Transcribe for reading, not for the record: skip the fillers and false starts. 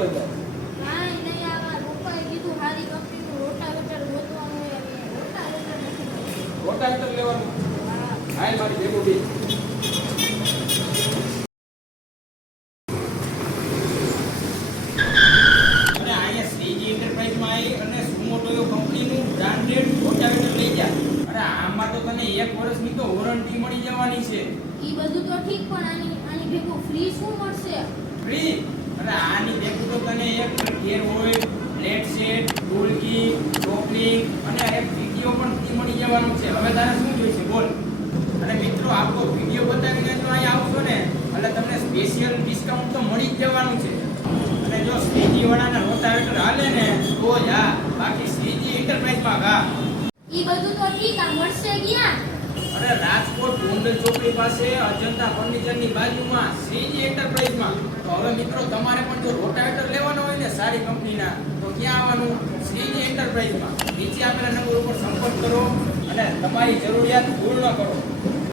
હાલો તો કાંઈ નહીં, આવા પપ્પાએ કીધું હારી કંપનીનું રોટાવેટર ગોતવાનું હોય અને રોટાવેટર નથી મળતું. રોટાવેટર લેવાનું હા. હાલ મારી ભેગું બી અને અહીંયા શ્રીજી એન્ટરપ્રાઇઝમાં આવી અને સુમોટો કંપનીનું બ્રાન્ડેડ રોટાવેટર લઈ જા. અરે આમાં તો તને 1 વર્ષની તો વોરંટી મળી જવાની છે. ઈ બધું તો ઠીક, પણ આની ભેગું ફ્રી શું મળશે? ફ્રી. અને આની ભેગું તો તને એક ગેર ઓઇલ, લેટ સેટ, ટૂલ કિટ, ટોપલિંગ અને એક વિડિયો પણ ફ્રી મળી જવાનું છે. હવે તારે શું જોઈશે બોલ? અને મિત્રો આપકો વિડિયો બતાવીને જો અહીં આવશો ને એટલે તમને સ્પેશિયલ ડિસ્કાઉન્ટ તો મળી જ જવાનું છે. અને જો શ્રીજી વાળાને રોટાવેટર હાલે ને તો જ હા, બાકી શ્રીજી એન્ટરપ્રાઇઝમાં ઘા. ઈ બધું તો ઠીક, આ મળશે ક્યાં? અરે રાજકોટ ગોંડલ ચોકડી પાસે અજંતા ફર્નિચરની બાજુમાં શ્રીજી એન્ટરપ્રાઇઝમાં. તો હવે મિત્રો તમારે પણ જો રોટાવેટર લેવાનો હોય ને સારી કંપનીના તો ક્યાં આવવાનું? શ્રીજી એન્ટરપ્રાઇઝમાં. નીચે આપેલા નંબર ઉપર સંપર્ક કરો અને તમારી જરૂરિયાત પૂર્ણ કરો.